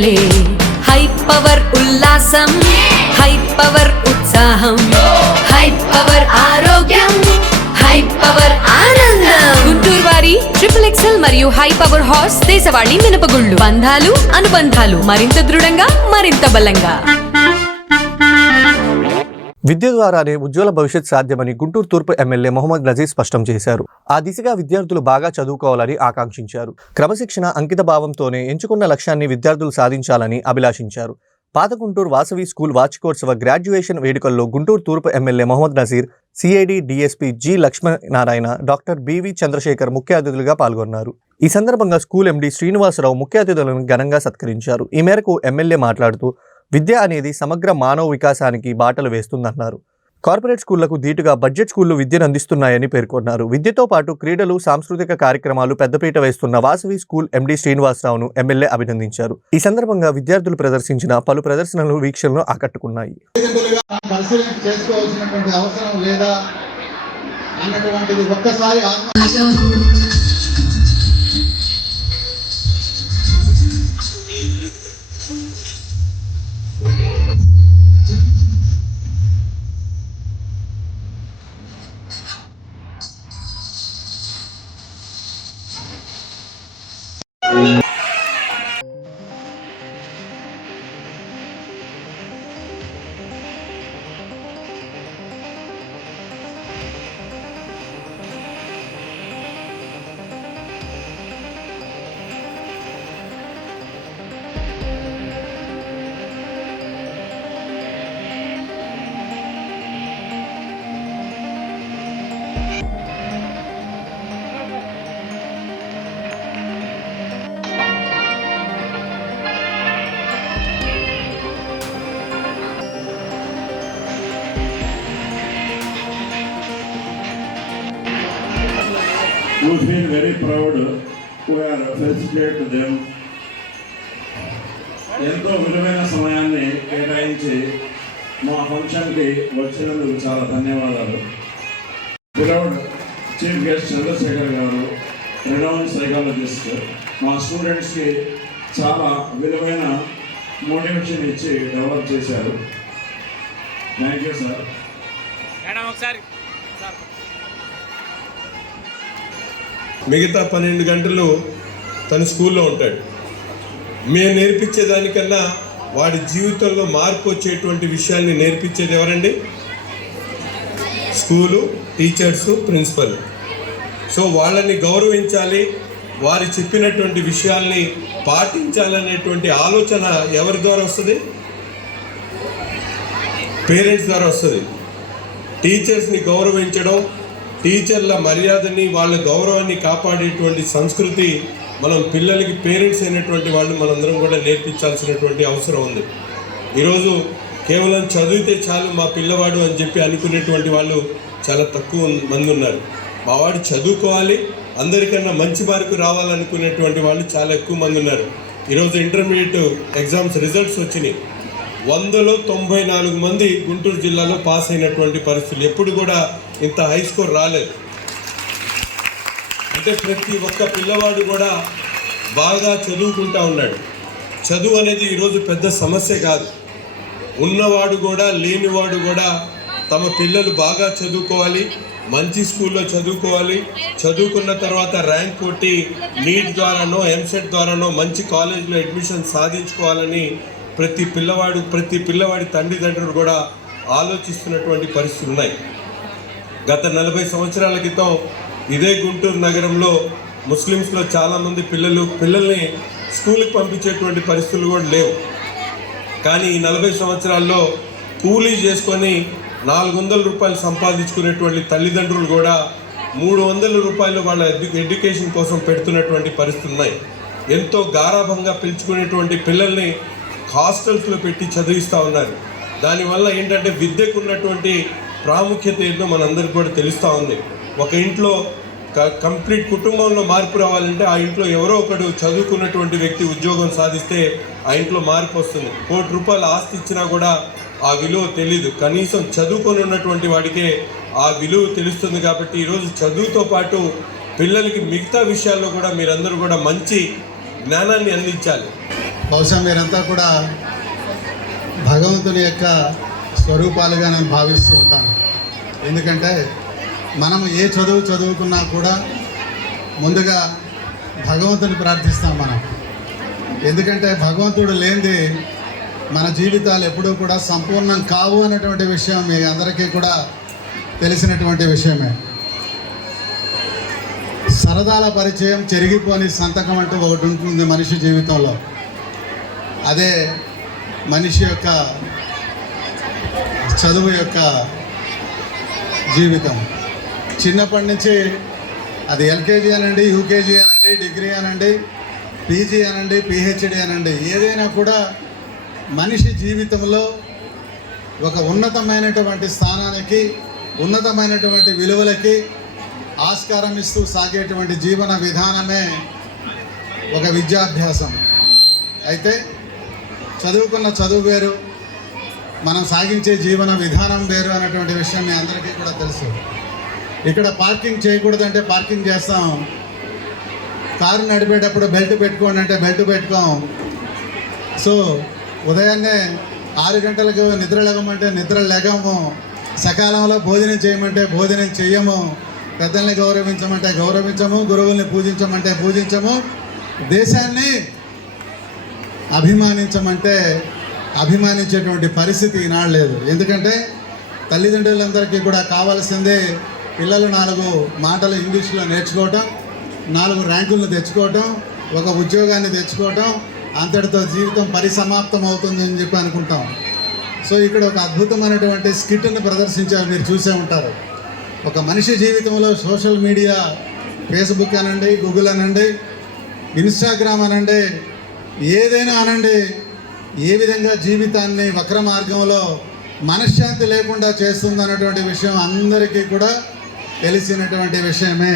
పిల్లలే. High power ఉల్లాసం, high power ఉత్సాహం, హై పవర్ ఆరోగ్యం, హై పవర్ ఆనందం. గుంటూరు వారి XXL మరియు హై పవర్ హార్స్ దేశవాళీ మినపగుళ్ళు. బంధాలు అనుబంధాలు మరింత దృఢంగా, మరింత బలంగా. విద్య ద్వారానే ఉజ్వల భవిష్యత్ సాధ్యమని గుంటూరు తూర్పు ఎమ్మెల్యే మొహమ్మద్ నజీర్ స్పష్టం చేశారు. ఆ దిశగా విద్యార్థులు బాగా చదువుకోవాలని ఆకాంక్షించారు. క్రమశిక్షణ, అంకిత భావంతోనే ఎంచుకున్న లక్ష్యాన్ని విద్యార్థులు సాధించాలని అభిలాషించారు. పాత గుంటూరు వాసవి స్కూల్ వార్షికోత్సవ గ్రాడ్యుయేషన్ వేడుకల్లో గుంటూరు తూర్పు MLA Mohammed Nazir, CID DSP G Lakshminarayana, doctor BV Chandrasekhar ముఖ్య అతిథులుగా పాల్గొన్నారు. ఈ సందర్భంగా స్కూల్ ఎండీ శ్రీనివాసరావు ముఖ్య అతిథులను ఘనంగా సత్కరించారు. ఈ మేరకు ఎమ్మెల్యే మాట్లాడుతూ విద్య అనేది సమగ్ర మానవ వికాసానికి బాటలు వేస్తుందన్నారు. కార్పొరేట్ స్కూళ్లకు ధీటుగా బడ్జెట్ స్కూళ్లు విద్యను అందిస్తున్నాయని పేర్కొన్నారు. విద్యతో పాటు క్రీడలు, సాంస్కృతిక కార్యక్రమాలు పెద్దపీట వేస్తున్న వాసవి స్కూల్ ఎండీ శ్రీనివాసరావును ఎమ్మెల్యే అభినందించారు. ఈ సందర్భంగా విద్యార్థులు ప్రదర్శించిన పలు ప్రదర్శనలు వీక్షణను ఆకట్టుకున్నాయి. We feel very proud to facilitate them. ఎంతో విలువైన సమయాన్ని కేటాయించి మా ఫంక్షన్కి వచ్చినందుకు చాలా ధన్యవాదాలు. బిలౌడ్ చీఫ్ గెస్ట్ చంద్రశేఖర్ గారు, రెనౌన్డ్ సైకాలజిస్ట్, మా స్టూడెంట్స్కి చాలా విలువైన మోటివేషన్ ఇచ్చి డెవలప్ చేశారు. Thank you sir. మిగతా 12 గంటలు తను స్కూల్లో ఉంటాడు. మేము నేర్పించేదానికన్నా వాడి జీవితంలో మార్పు వచ్చేటువంటి విషయాన్ని నేర్పించేది ఎవరండి? School, teachers, principal. సో వాళ్ళని గౌరవించాలి, వారు చెప్పినటువంటి విషయాల్ని పాటించాలనేటువంటి ఆలోచన ఎవరి ద్వారా వస్తుంది? పేరెంట్స్ ద్వారా వస్తుంది. టీచర్స్ని గౌరవించడం, టీచర్ల మర్యాదని, వాళ్ళ గౌరవాన్ని కాపాడేటువంటి సంస్కృతి మనం పిల్లలకి పేరెంట్స్ అయినటువంటి వాళ్ళు మనందరం కూడా నేర్పించాల్సినటువంటి అవసరం ఉంది. ఈరోజు కేవలం చదివితే చాలు మా పిల్లవాడు అని చెప్పి అనుకునేటువంటి వాళ్ళు చాలా తక్కువ మంది ఉన్నారు. మా వాడు చదువుకోవాలి, అందరికన్నా మంచి మార్కు రావాలనుకునేటువంటి వాళ్ళు చాలా ఎక్కువ మంది ఉన్నారు. ఈరోజు ఇంటర్మీడియట్ ఎగ్జామ్స్ రిజల్ట్స్ వచ్చినాయి. 100లో 94 మంది గుంటూరు జిల్లాలో పాస్ అయినటువంటి పరిస్థితులు. ఎప్పుడు కూడా ఇంత హై స్కోర్ రాలేదు. అంటే ప్రతి ఒక్క పిల్లవాడు కూడా బాగా చదువుకుంటూ ఉన్నాడు. చదువు అనేది ఈరోజు పెద్ద సమస్య కాదు. ఉన్నవాడు కూడా లేనివాడు కూడా తమ పిల్లలు బాగా చదువుకోవాలి, మంచి స్కూల్లో చదువుకోవాలి, చదువుకున్న తర్వాత ర్యాంక్ కొట్టి నీట్ ద్వారానో ఎంసెట్ ద్వారానో మంచి కాలేజీలో అడ్మిషన్ సాధించుకోవాలని ప్రతి పిల్లవాడి తల్లిదండ్రులు కూడా ఆలోచిస్తున్నటువంటి పరిస్థితులు ఉన్నాయి. గత 40 సంవత్సరాల క్రితం ఇదే గుంటూరు నగరంలో ముస్లిమ్స్లో చాలామంది పిల్లల్ని స్కూల్కి పంపించేటువంటి పరిస్థితులు కూడా లేవు. కానీ ఈ 40 సంవత్సరాల్లో కూలీ చేసుకొని 400 రూపాయలు సంపాదించుకునేటువంటి తల్లిదండ్రులు కూడా 300 రూపాయలు వాళ్ళ ఎడ్యుకేషన్ కోసం పెడుతున్నటువంటి పరిస్థితులు ఉన్నాయి. ఎంతో గారాభంగా పిలుచుకునేటువంటి పిల్లల్ని హాస్టల్స్లో పెట్టి చదివిస్తూ ఉన్నారు. దానివల్ల ఏంటంటే విద్యకు ఉన్నటువంటి ప్రాముఖ్యత ఏంటో మనందరికీ కూడా తెలుస్తూ ఉంది. ఒక ఇంట్లో కంప్లీట్ కుటుంబంలో మార్పు రావాలంటే ఆ ఇంట్లో ఎవరో ఒకడు చదువుకున్నటువంటి వ్యక్తి ఉద్యోగం సాధిస్తే ఆ ఇంట్లో మార్పు వస్తుంది. ₹1 కోటి ఆస్తి ఇచ్చినా కూడా ఆ విలువ తెలీదు. కనీసం చదువుకొని ఉన్నటువంటి వాడికే ఆ విలువ తెలుస్తుంది. కాబట్టి ఈరోజు చదువుతో పాటు పిల్లలకి మిగతా విషయాల్లో కూడా మీరందరూ కూడా మంచి జ్ఞానాన్ని అందించాలి. బహుశా మీరంతా కూడా భగవంతుని యొక్క స్వరూపాలుగా నేను భావిస్తూ ఉంటాను. ఎందుకంటే మనం ఏ చదువు చదువుకున్నా కూడా ముందుగా భగవంతుని ప్రార్థిస్తాం మనం. ఎందుకంటే భగవంతుడు లేనిది మన జీవితాలు ఎప్పుడూ కూడా సంపూర్ణం కావు అనేటువంటి విషయం మీ అందరికీ కూడా తెలిసినటువంటి విషయమే. సరదాల పరిచయం చెరిగిపోని సంతకం అంటూ ఒకటి ఉంటుంది మనిషి జీవితంలో. అదే మనిషి యొక్క చదువు యొక్క జీవితం. చిన్నప్పటి నుంచి అది ఎల్కేజీ అనండి, యూకేజీ అనండి, డిగ్రీ అనండి, పీజీ అనండి, పిహెచ్డి అనండి, ఏదైనా కూడా మనిషి జీవితంలో ఒక ఉన్నతమైనటువంటి స్థానానికి, ఉన్నతమైనటువంటి విలువలకి ఆస్కారం ఇస్తూ సాగేటువంటి జీవన విధానమే ఒక విద్యాభ్యాసం. అయితే చదువుకున్న చదువు వేరు, మనం సాగించే జీవన విధానం వేరు అనేటువంటి విషయం మీ అందరికీ కూడా తెలుసు. ఇక్కడ పార్కింగ్ చేయకూడదంటే పార్కింగ్ చేస్తాం, కారు నడిపేటప్పుడు బెల్ట్ పెట్టుకోండి అంటే బెల్ట్ పెట్టుకోం. సో ఉదయాన్నే 6 గంటలకు నిద్ర లేగమంటే నిద్ర లేగము, సకాలంలో భోజనం చేయమంటే భోజనం చెయ్యము, పెద్దల్ని గౌరవించమంటే గౌరవించము, గురువుల్ని పూజించమంటే పూజించము, దేశాన్ని అభిమానించమంటే అభిమానించేటువంటి పరిస్థితి ఈనాడు లేదు. ఎందుకంటే తల్లిదండ్రులందరికీ కూడా కావాల్సిందే పిల్లలు 4 మాటలు ఇంగ్లీష్లో నేర్చుకోవటం, 4 ర్యాంకులను తెచ్చుకోవటం, ఒక ఉద్యోగాన్ని తెచ్చుకోవటం, అంతటితో జీవితం పరిసమాప్తం అవుతుందని చెప్పి అనుకుంటాం. సో ఇక్కడ ఒక అద్భుతమైనటువంటి స్కిట్ను ప్రదర్శించారు, మీరు చూసే ఉంటారు. ఒక మనిషి జీవితంలో సోషల్ మీడియా, ఫేస్బుక్ అనండి, గూగుల్ అనండి, ఇన్స్టాగ్రామ్ అనండి, ఏదైనా అనండి, ఏ విధంగా జీవితాన్ని వక్ర మార్గంలో మనశ్శాంతి లేకుండా చేస్తుందన్నటువంటి విషయం అందరికీ కూడా తెలిసినటువంటి విషయమే.